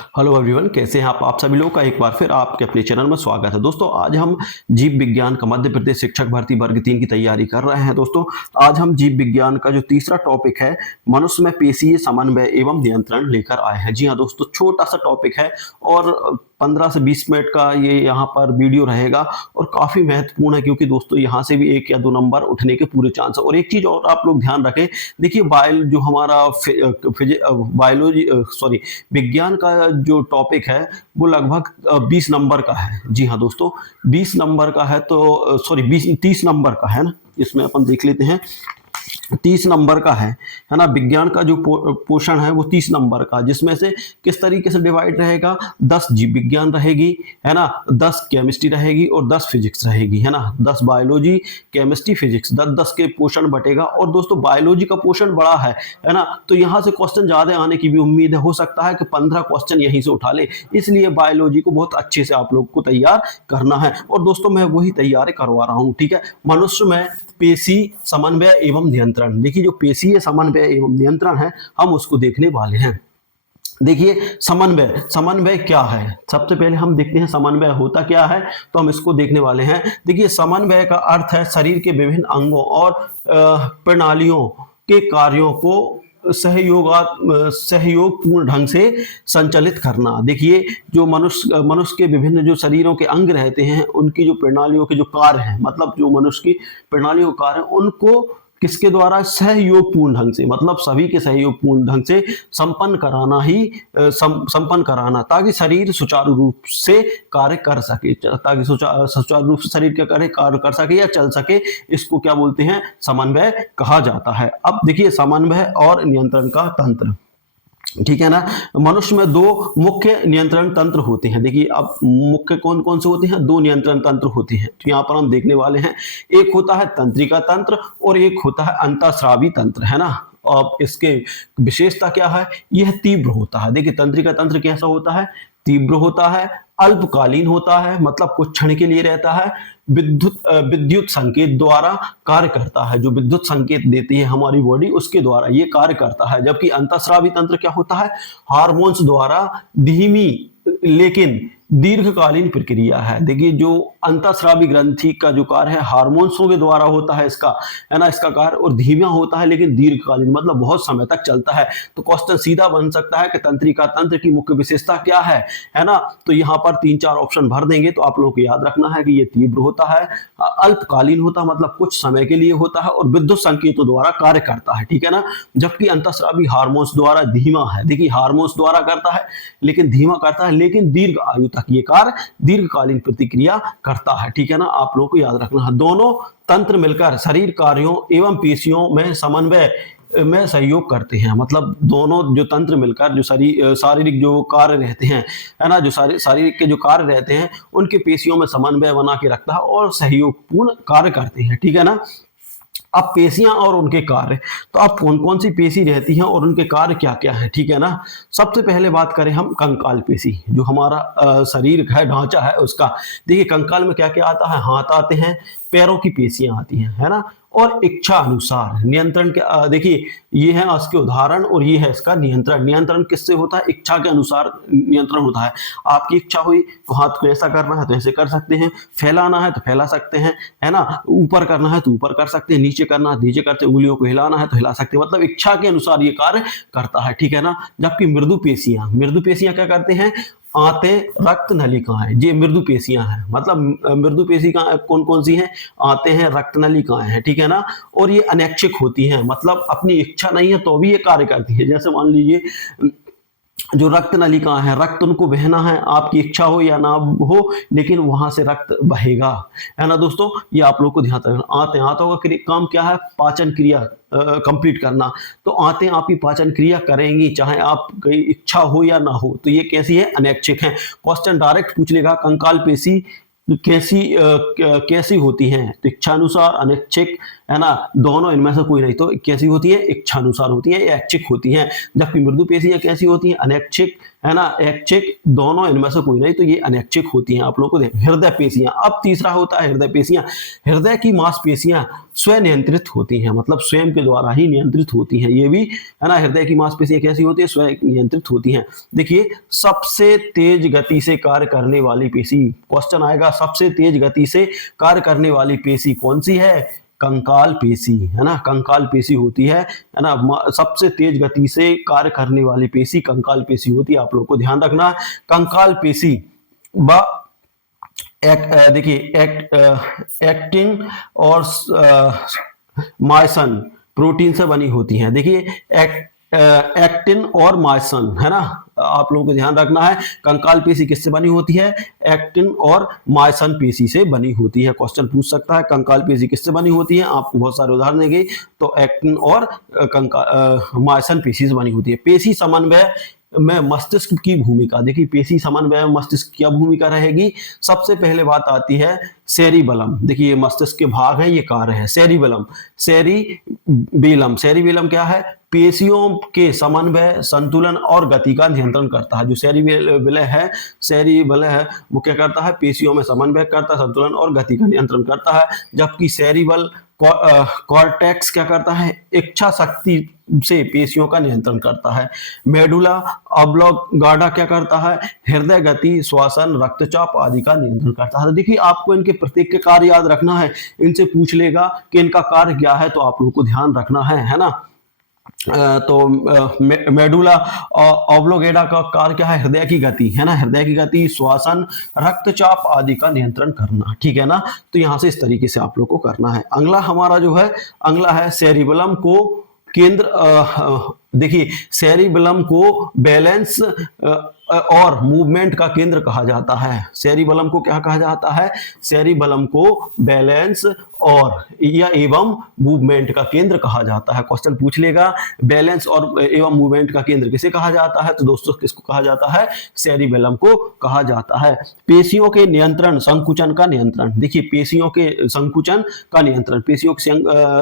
Hello everyone, कैसे हैं आप सभी लोगों का एक बार फिर आपके अपने चैनल में स्वागत है। दोस्तों आज हम जीव विज्ञान का मध्य प्रदेश शिक्षक भर्ती वर्ग 3 की तैयारी कर रहे हैं। दोस्तों आज हम जीव विज्ञान का जो तीसरा टॉपिक है, मनुष्य में पेशीय समन्वय एवं नियंत्रण लेकर आए हैं। जी हाँ दोस्तों, छोटा सा टॉपिक है और 15 से 20 मिनट का ये यहाँ पर वीडियो रहेगा और काफ़ी महत्वपूर्ण है, क्योंकि दोस्तों यहाँ से भी 1 या 2 नंबर उठने के पूरे चांस है। और एक चीज़ और आप लोग ध्यान रखें, देखिए जो हमारा बायोलॉजी विज्ञान का जो टॉपिक है वो लगभग 20 नंबर का है। जी हाँ दोस्तों, 20 नंबर का है, तो 30 नंबर का है ना। इसमें अपन देख लेते हैं, 30 नंबर का है ना। विज्ञान का जो पोर्शन है वो 30 नंबर का, जिसमें से किस तरीके से डिवाइड रहेगा, 10 जीव विज्ञान रहेगी, है ना, 10 केमिस्ट्री रहेगी और 10 फिजिक्स रहेगी, है ना। 10 बायोलॉजी, केमिस्ट्री, फिजिक्स, 10-10 के पोर्शन बटेगा। और दोस्तों बायोलॉजी का पोर्शन बड़ा है ना, तो यहाँ से क्वेश्चन ज्यादा आने की भी उम्मीद है। हो सकता है कि 15 क्वेश्चन यहीं से उठा ले, इसलिए बायोलॉजी को बहुत अच्छे से आप लोग को तैयार करना है। और दोस्तों मैं वही तैयारी करवा रहा हूँ, ठीक है। मनुष्य में पेशी समन्वय एवं नियंत्रण, देखिए जो पेशीय समन्वय एवं नियंत्रण है हम उसको देखने वाले हैं। देखिए समन्वय क्या है, सबसे पहले हम देखते हैं समन्वय होता क्या है, तो हम इसको देखने वाले हैं। देखिए समन्वय का अर्थ है शरीर के विभिन्न अंगों और प्रणालियों के कार्यों को सहयोगपूर्ण ढंग से संचालित करना। देखिए जो मनुष्य के विभिन्न जो शरीरों के अंग रहते हैं, उनकी जो प्रणालियों के जो कार्य हैं, मतलब जो मनुष्य की प्रणालियों के कार्य, उनको किसके द्वारा, सहयोगपूर्ण ढंग से, मतलब सभी के सहयोगपूर्ण ढंग से संपन्न कराना, ताकि शरीर सुचारू रूप से कार्य कर सके, ताकि सुचारू रूप से शरीर के कार्य कर सके या चल सके। इसको क्या बोलते हैं, समन्वय कहा जाता है। अब देखिए समन्वय और नियंत्रण का तंत्र, ठीक है ना। मनुष्य में 2 मुख्य नियंत्रण तंत्र होते हैं। देखिए अब मुख्य कौन कौन से होते हैं, 2 नियंत्रण तंत्र होते हैं, तो यहाँ पर हम देखने वाले हैं। एक होता है तंत्रिका तंत्र और एक होता है अंतःस्रावी तंत्र, है ना। अब इसके विशेषता क्या है, यह तीव्र होता है। देखिए तंत्रिका तंत्र कैसा होता है, तीव्र होता है, अल्पकालीन होता है, मतलब कुछ क्षण के लिए रहता है, विद्युत संकेत द्वारा कार्य करता है। जो विद्युत संकेत देती है हमारी बॉडी, उसके द्वारा ये कार्य करता है। जबकि अंतःस्रावी तंत्र क्या होता है, हार्मोन्स द्वारा धीमी लेकिन दीर्घकालीन प्रक्रिया है। देखिए जो अंतःस्रावी ग्रंथि का जो कार्य है हार्मोन्सों के द्वारा होता है इसका, है ना, इसका कार्य, और धीमा होता है लेकिन दीर्घकालीन, मतलब बहुत समय तक चलता है। तो क्वेश्चन सीधा बन सकता है कि तंत्रिका तंत्र की मुख्य विशेषता क्या है ना। तो यहाँ पर 3-4 ऑप्शन भर देंगे, तो आप लोगों को याद रखना है कि ये तीव्र होता है, अल्पकालीन होता है, मतलब कुछ समय के लिए होता है, और विद्युत संकेतों द्वारा कार्य करता है, ठीक है ना। जबकि अंतःस्रावी हार्मोन्स द्वारा धीमा है। देखिए हार्मोन्स द्वारा करता है लेकिन धीमा करता है, लेकिन दीर्घ आयु तक ये कार्य, दीर्घकालीन प्रतिक्रिया करता है, ठीक है ना। आप लोगों को याद रखना है, दोनों तंत्र मिलकर शरीर कार्यों एवं पेशियों में समन्वय में सहयोग करते हैं। मतलब दोनों जो तंत्र मिलकर जो शारीरिक जो कार्य रहते हैं, है ना, जो शारीरिक के जो कार्य रहते हैं, उनके पेशियों में समन्वय बना के रखता है और सहयोगपूर्ण कार्य करते हैं, ठीक है ना। अब पेशियां और उनके कार्य, तो अब कौन कौन सी पेशी रहती हैं और उनके कार्य क्या क्या है, ठीक है ना। सबसे पहले बात करें हम कंकाल पेशी, जो हमारा शरीर का ढांचा है उसका। देखिए कंकाल में क्या क्या आता है, हाथ आते हैं, पैरों की पेशियां आती हैं, है ना, और इच्छा अनुसार नियंत्रण के, देखिए ये है इसके उदाहरण और ये है इसका नियंत्रण। नियंत्रण किससे होता है, इच्छा के अनुसार नियंत्रण होता है। आपकी इच्छा हुई तो हाथ को ऐसा करना है तो ऐसे कर सकते हैं, फैलाना है तो फैला सकते हैं, है ना, ऊपर करना है तो ऊपर कर सकते हैं, नीचे करना है नीचे करते, उंगलियों को हिलाना है तो हिला सकते हैं, मतलब इच्छा के अनुसार ये कार्य करता है, ठीक है ना। जबकि मृदु पेशियां क्या करते हैं, आंतें, रक्त नलिकाएं, ये मृदु पेशियां हैं। मतलब मृदु पेशी कौन कौन सी हैं, आंतें हैं, रक्त नलिकाएं हैं, ठीक है ना। और ये अनैच्छिक होती हैं, मतलब अपनी इच्छा नहीं है तो भी ये कार्य करती है। जैसे मान लीजिए जो रक्त नलिकाएं हैं, रक्त उनको बहना है, आपकी इच्छा हो या ना हो, लेकिन वहां से रक्त बहेगा, है ना दोस्तों। ये आप लोग को ध्यान रखना। आंतों का काम क्या है, पाचन क्रिया कंप्लीट करना। तो आंतें आपकी पाचन क्रिया करेंगी चाहे आपकी इच्छा हो या ना हो। तो ये कैसी है, अनैच्छिक है। क्वेश्चन डायरेक्ट पूछ लेगा कंकाल पेशी कैसी होती हैं, तो इच्छानुसार, अनैच्छिक, है ना, दोनों इनमें से कोई नहीं, तो कैसी होती है, इच्छानुसार होती है, ऐच्छिक होती हैं। जबकि मृदु पेशियां कैसी होती हैं, अनैच्छिक, है ना, ऐच्छिक, दोनों इनमें से कोई नहीं, तो ये अनैच्छिक होती हैं। आप लोगों को हृदय पेशियां, अब तीसरा होता है हृदय पेशियां। हृदय की मांसपेशियां स्वयं नियंत्रित होती हैं, मतलब स्वयं के द्वारा ही नियंत्रित होती हैं, ये भी, है ना। हृदय की मांसपेशियां कैसी होती है, स्वयं नियंत्रित होती हैं। देखिए, सबसे तेज गति से कार्य करने वाली पेशी, क्वेश्चन आएगा, सबसे तेज गति से कार्य करने वाली पेशी कौन सी है, कंकाल पेशी, है ना, कंकाल पेशी होती है ना। सबसे तेज गति से कार्य करने वाली पेशी कंकाल पेशी होती है, आप लोग को ध्यान रखना। कंकाल पेशी देखिए एक्टिन और मायसन प्रोटीन से बनी होती हैं। देखिए एक्टिन और मायसन, है ना, आप लोगों को ध्यान रखना है। कंकाल पेशी किससे बनी होती है, एक्टिन और मायसन पेशी से बनी होती है। क्वेश्चन पूछ सकता है कंकाल पेशी किससे बनी होती है, आपको बहुत सारे उदाहरण देंगे, तो एक्टिन और मायसन पेशी से बनी होती है। पेशी समन्वय में मस्तिष्क की भूमिका, देखिए पेशी समन्वय में मस्तिष्क की क्या भूमिका रहेगी। सबसे पहले बात आती है सेरिबेलम, देखिए ये मस्तिष्क के भाग है, ये कार्य है सेरिबेलम। सेरिबेलम क्या है, पेशियों के समन्वय, संतुलन और गति का नियंत्रण करता है। जो सेरिबेलम है वो क्या करता है, पेशियों में समन्वय करता है, संतुलन और गति का नियंत्रण करता है। जबकि सेरिबल कॉर्टेक्स क्या करता है, इच्छा शक्ति से पेशियों का नियंत्रण करता है। मेडुला ऑब्लोंगाटा क्या करता है, हृदय गति, श्वसन, रक्तचाप आदि का नियंत्रण करता है। तो देखिए आपको इनके प्रत्येक के कार्य याद रखना है, इनसे पूछ लेगा कि इनका कार्य क्या है, तो आप लोगों को ध्यान रखना है ना। तो मेडुला ऑब्लोंगेटा का कार्य क्या है, हृदय की गति, है ना, हृदय की गति, श्वसन, रक्तचाप आदि का नियंत्रण करना, ठीक है ना। तो यहां से इस तरीके से आप लोग को करना है। अगला हमारा जो है, अगला है सेरिबेलम को केंद्र, देखिए सेरिबेलम को बैलेंस और मूवमेंट का केंद्र कहा जाता है। सेरिबेलम को क्या कहा जाता है, सेरिबेलम को बैलेंस और या एवं मूवमेंट का केंद्र कहा जाता है। क्वेश्चन पूछ लेगा बैलेंस और एवं मूवमेंट का केंद्र किसे कहा जाता है, तो दोस्तों किसको कहा जाता है, सेरिबेलम को कहा जाता है। पेशियों के नियंत्रण, संकुचन का नियंत्रण, देखिए पेशियों के संकुचन का नियंत्रण, पेशियों के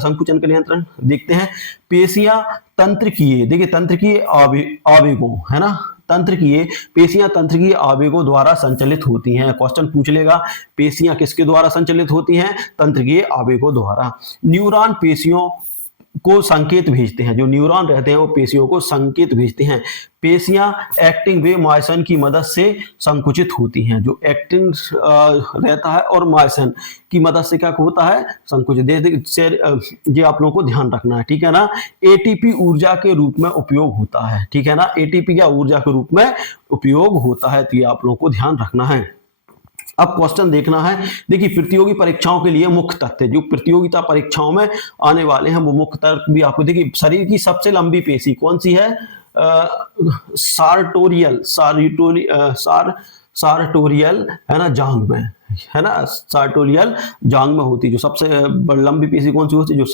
संकुचन का नियंत्रण देखते हैं। पेशियां तंत्रिकीय, देखिए तंत्रिकीय आवेगों, है ना, तंत्रिकीय, पेशियां तंत्रिकीय आवेगों द्वारा संचालित होती हैं। क्वेश्चन पूछ लेगा पेशियां किसके द्वारा संचालित होती हैं, तंत्रिकीय आवेगों द्वारा। न्यूरॉन पेशियों को संकेत भेजते हैं, जो न्यूरॉन रहते हैं वो पेशियों को संकेत भेजते हैं। पेशियां एक्टिन वे मायसन की मदद से संकुचित होती हैं, जो एक्टिन रहता है और मायसन की मदद से क्या होता है, संकुचित। ये आप लोगों को ध्यान रखना है, ठीक है ना। एटीपी ऊर्जा के रूप में उपयोग होता है, ठीक है ना, एटीपी क्या ऊर्जा के रूप में उपयोग होता है, तो ये आप लोगों को ध्यान रखना है। अब क्वेश्चन देखना है, देखिए प्रतियोगी परीक्षाओं के लिए मुख्य तथ्य, जो प्रतियोगिता परीक्षाओं में आने वाले हैं वो मुख्य तथ्य भी आपको, देखिए शरीर की सबसे लंबी पेशी कौन सी है, सार्टोरियल, है ना, जांग में, है ना, सार्टोरियल जांग में होती है। जो सबसे लंबी पेशी कौन सी होती है, जो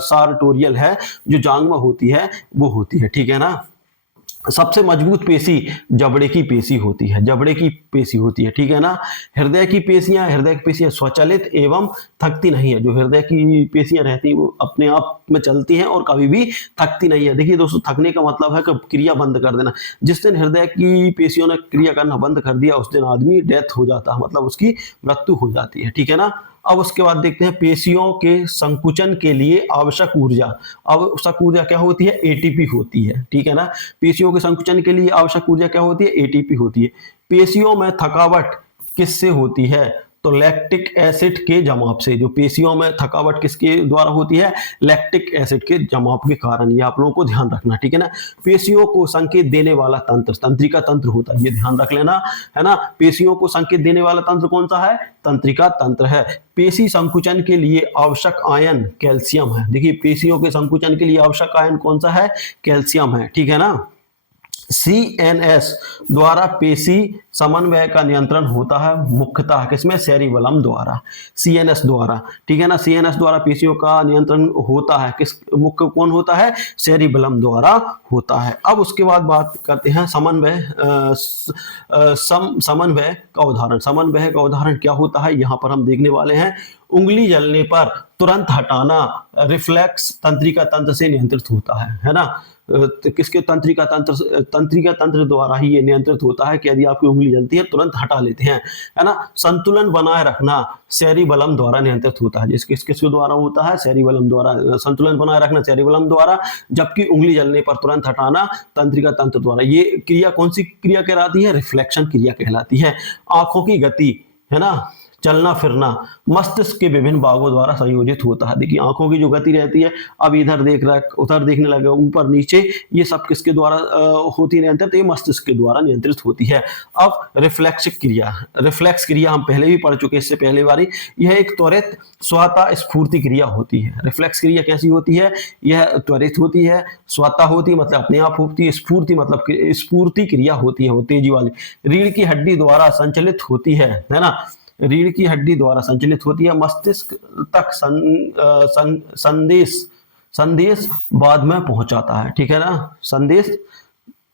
सार्टोरियल है, जो जांग में होती है वो होती है, ठीक है ना। सबसे मजबूत पेशी जबड़े की पेशी होती है, जबड़े की पेशी होती है, ठीक है ना। हृदय की पेशियां स्वचालित एवं थकती नहीं है। जो हृदय की पेशियां रहती है वो अपने आप में चलती हैं और कभी भी थकती नहीं है। देखिए दोस्तों, थकने का मतलब है कि क्रिया बंद कर देना। जिस दिन हृदय की पेशियों ने क्रिया करना बंद कर दिया उस दिन आदमी डेथ हो जाता है, मतलब उसकी मृत्यु हो जाती है, ठीक है ना। अब उसके बाद देखते हैं पेशियों के संकुचन के लिए आवश्यक ऊर्जा। आवश्यक ऊर्जा क्या होती है, एटीपी होती है, ठीक है ना। पेशियों के संकुचन के लिए आवश्यक ऊर्जा क्या होती है, एटीपी होती है। पेशियों में थकावट किससे होती है, तो लैक्टिक एसिड के जमाव से। जो पेशियों में थकावट किसके द्वारा होती है, लैक्टिक एसिड के जमाव के कारण, ये आप लोगों को ध्यान रखना, ठीक है ना। पेशियों को संकेत देने वाला तंत्र तंत्रिका तंत्र होता है, ये ध्यान रख लेना, है ना। पेशियों को संकेत देने वाला तंत्र कौन सा है, तंत्रिका तंत्र है। पेशी संकुचन के लिए आवश्यक आयन कैल्शियम है। देखिए पेशियों के संकुचन के लिए आवश्यक आयन कौन सा है, कैल्शियम है, ठीक है ना। CNS द्वारा पेशी समन्वय का नियंत्रण होता है मुख्यतः किसमें, सेरिबेलम द्वारा, CNS द्वारा, ठीक है ना। CNS द्वारा पेशियों का नियंत्रण होता है, किस मुख्य कौन होता है, सेरिबेलम द्वारा होता है। अब उसके बाद बात करते हैं समन्वय, समन्वय का उदाहरण। समन्वय का उदाहरण क्या होता है, यहाँ पर हम देखने वाले हैं उंगली जलने पर तुरंत हटाना रिफ्लेक्स तंत्रिका तंत्र से नियंत्रित होता है ना। तो किसके तंत्रिका तंत्र द्वारा ही ये नियंत्रित होता है कि यदि आपकी उंगली जलती है तुरंत हटा लेते हैं, है ना। संतुलन बनाए रखना सेरिबेलम द्वारा नियंत्रित होता है। किसके द्वारा होता है? सेरिबेलम द्वारा। संतुलन बनाए रखना सेरिबेलम द्वारा, जबकि उंगली जलने पर तुरंत हटाना तंत्रिका तंत्र द्वारा। ये क्रिया कौन सी क्रिया कहलाती है? रिफ्लेक्शन क्रिया कहलाती है। आंखों की गति, है ना, चलना फिरना मस्तिष्क के विभिन्न भागों द्वारा संयोजित होता है। देखिए आंखों की जो गति रहती है, अब इधर देख रहा है, उधर देखने लगे, ऊपर नीचे, ये सब किसके द्वारा होती है नियंत्रित? ये मस्तिष्क के द्वारा नियंत्रित होती है। अब रिफ्लेक्स क्रिया हम पहले भी पढ़ चुके, इससे पहले बारी। यह एक त्वरित स्वतः स्फूर्ति क्रिया होती है। रिफ्लेक्स क्रिया कैसी होती है? यह त्वरित होती है, स्वतः होती मतलब अपने आप होती है, स्फूर्ति मतलब स्फूर्ति क्रिया होती है, वो तेजी वाली। रीढ़ की हड्डी द्वारा संचालित होती है ना। रीढ़ की हड्डी द्वारा संचालित होती है। मस्तिष्क तक संदेश बाद में पहुंचाता है, ठीक है ना।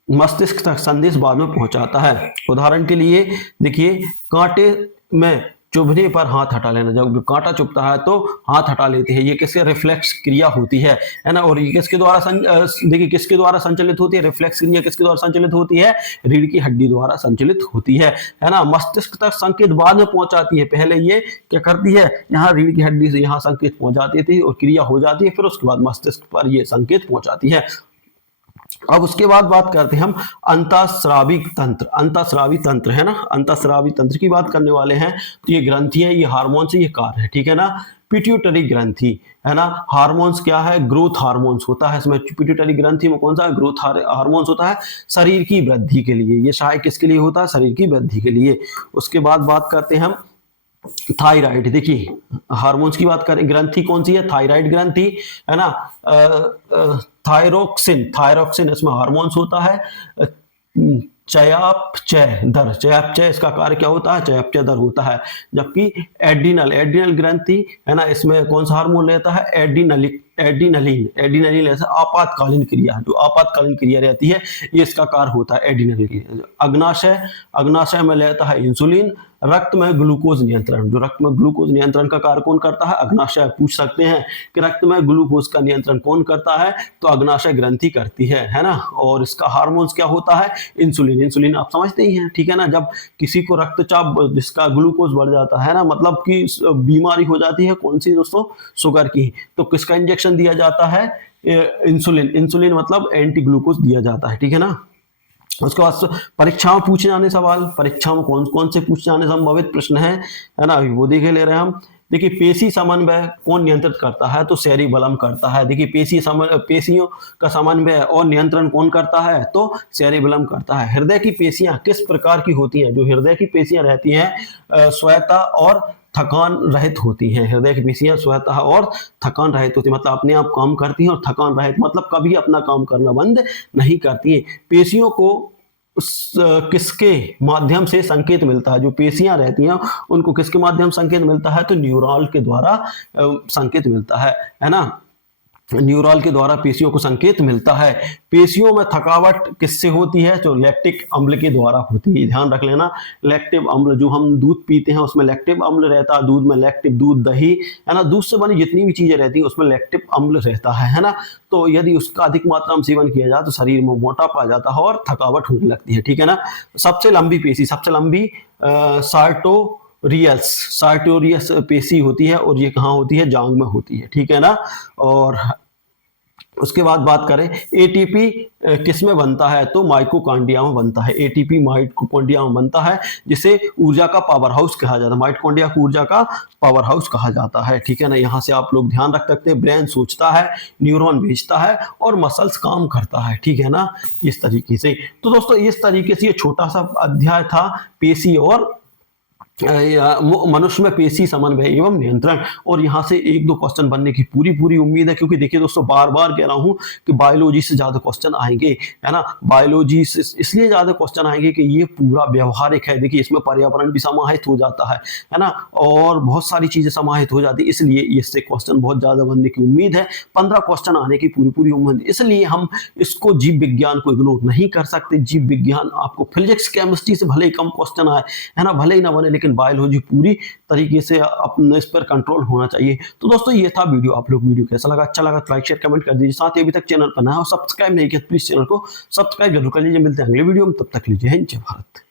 मस्तिष्क तक संदेश बाद में पहुंचाता है। उदाहरण के लिए देखिए, कांटे में चुभने पर हाथ हटा लेना। जब कांटा चुभता है तो हाथ हटा लेते हैं, ये किसके? रिफ्लेक्स क्रिया होती है ना। और ये किसके द्वारा देखिए किसके द्वारा संचालित होती है? रिफ्लेक्स क्रिया किसके द्वारा संचालित होती है? रीढ़ की हड्डी द्वारा संचालित होती है ना। मस्तिष्क तक संकेत बाद में पहुंचाती है, पहले ये क्या करती है? यहाँ रीढ़ की हड्डी से यहाँ संकेत पहुंचाती थी और क्रिया हो जाती है, फिर उसके बाद मस्तिष्क पर ये संकेत पहुंचाती है। अब उसके बाद बात करते हैं हम अंतःस्रावी तंत्र, है ना। अंतःस्रावी तंत्र की बात करने वाले हैं। तो ये ग्रंथि है, ये हार्मोन से ये कार्य है, ठीक है ना। पिट्यूटरी ग्रंथि, है ना। हार्मोन्स क्या है? ग्रोथ हार्मोन्स होता है इसमें। पिट्यूटरी ग्रंथि में कौन सा? ग्रोथ हार्मोन्स होता है, शरीर की वृद्धि के लिए। ये सहायक किसके लिए होता है? शरीर की वृद्धि के लिए। उसके बाद बात करते हैं हम थायराइड। देखिए हार्मोन्स की बात करें, ग्रंथि कौन सी है? थायराइड ग्रंथि, है ना। थायरोक्सिन इसमें हार्मोन्स होता है। चयापचय दर इसका कार्य क्या होता है? चयापचय दर होता है। जबकि एड्रिनल ग्रंथि, है ना, इसमें कौन सा हार्मोन रहता है? एड्रीनलिन ऐसा आपातकालीन क्रिया, जो आपातकालीन क्रिया रहती है, ये इसका कार्य होता है एड्रीनलिन। अग्नाशय में रहता है इंसुलिन। रक्त में ग्लूकोज नियंत्रण, जो रक्त में ग्लूकोज नियंत्रण का कार्य कौन करता है? अग्नाशय। पूछ सकते हैं कि रक्त में ग्लूकोज का नियंत्रण कौन करता है? तो अग्नाशय ग्रंथि करती है ना। और इसका हार्मोन्स क्या होता है? इंसुलिन आप समझते ही हैं, ठीक है ना। जब किसी को रक्तचाप, जिसका ग्लूकोज बढ़ जाता है ना, मतलब कि बीमारी हो जाती है, कौन सी दोस्तों? शुगर की, तो किसका इंजेक्शन दिया जाता है? इंसुलिन मतलब एंटी ग्लूकोज दिया जाता है, ठीक है ना। उसके बाद परीक्षा में पूछे जाने सवाल, परीक्षा में कौन कौन से पूछे जाने संभावित प्रश्न है ना, अभी वो देखे ले रहे हैं हम। देखिए पेशी समन्वय कौन नियंत्रित करता है? तो सेरिबेलम करता है। देखिए पेशियों का समन्वय और नियंत्रण कौन करता है? तो सेरिबेलम करता है। हृदय की पेशियां किस प्रकार की होती हैं? जो हृदय की पेशियां रहती हैं स्वतः और थकान रहित होती हैं। हृदय की पेशियां स्वतः और थकान रहित होती है, मतलब अपने आप काम करती हैं, और थकान रहित मतलब कभी अपना काम करना बंद नहीं करती है। पेशियों को किसके माध्यम से संकेत मिलता है? जो पेशियां रहती हैं उनको किसके माध्यम संकेत मिलता है? तो न्यूरॉन के द्वारा संकेत मिलता है ना। न्यूरॉन के द्वारा पेशियों को संकेत मिलता है। पेशियों में थकावट किससे होती है? जो लैक्टिक अम्ल के द्वारा होती है, ध्यान रख लेना। लैक्टिव अम्ल, जो हम दूध पीते हैं उसमें लैक्टिव अम्ल रहता है, दूध में लैक्टिव, दूध, दही, है ना, दूध से बनी जितनी भी चीजें रहती हैं उसमें लैक्टिव अम्ल रहता है ना। तो यदि उसका अधिक मात्रा में सेवन किया जाए तो शरीर में मोटापा आ जाता है और थकावट होने लगती है, ठीक है ना। सबसे लंबी पेशी, सबसे लंबी सार्टोरियस पेशी होती है, और ये कहाँ होती है? जांग में होती है, ठीक है ना। और उसके बाद बात करें एटीपी किस में बनता है? तो माइटोकॉन्ड्रिया में बनता है। एटीपी माइटोकॉन्ड्रिया में बनता है, जिसे ऊर्जा का पावर हाउस कहा जाता है। माइटोकॉन्ड्रिया को ऊर्जा का पावर हाउस कहा जाता है, ठीक है ना। यहाँ से आप लोग ध्यान रख सकते हैं, ब्रेन सोचता है, न्यूरॉन भेजता है और मसल्स काम करता है, ठीक है ना, इस तरीके से। तो दोस्तों इस तरीके से ये छोटा सा अध्याय था पेशी और मनुष्य में पेशी समन्वय एवं नियंत्रण। और यहाँ से एक दो क्वेश्चन बनने की पूरी उम्मीद है, क्योंकि देखिए दोस्तों बार बार कह रहा हूँ कि बायोलॉजी से ज्यादा क्वेश्चन आएंगे, है ना। बायोलॉजी से इसलिए ज्यादा क्वेश्चन आएंगे कि ये पूरा व्यवहारिक है। देखिए इसमें पर्यावरण भी समाहित हो जाता है ना, और बहुत सारी चीजें समाहित हो जाती है, इसलिए इससे क्वेश्चन बहुत ज्यादा बनने की उम्मीद है। 15 क्वेश्चन आने की पूरी उम्मीद, इसलिए हम इसको जीव विज्ञान को इग्नोर नहीं कर सकते। जीव विज्ञान आपको फिजिक्स केमिस्ट्री से भले ही कम क्वेश्चन आए, है ना, भले ही ना बने, लेकिन लेकिन बायोलॉजी पूरी तरीके से अपने इस पर कंट्रोल होना चाहिए। तो दोस्तों ये था वीडियो, आप लोग वीडियो कैसा लगा, अच्छा लगा तो लाइक शेयर कमेंट कर दीजिए। साथ ही अभी तक चैनल पर नया हो सब्सक्राइब नहीं किया प्लीज चैनल को सब्सक्राइब जरूर कर लीजिए। मिलते हैं अगले वीडियो में, तब तक लीजिए जय हिंद जय भारत।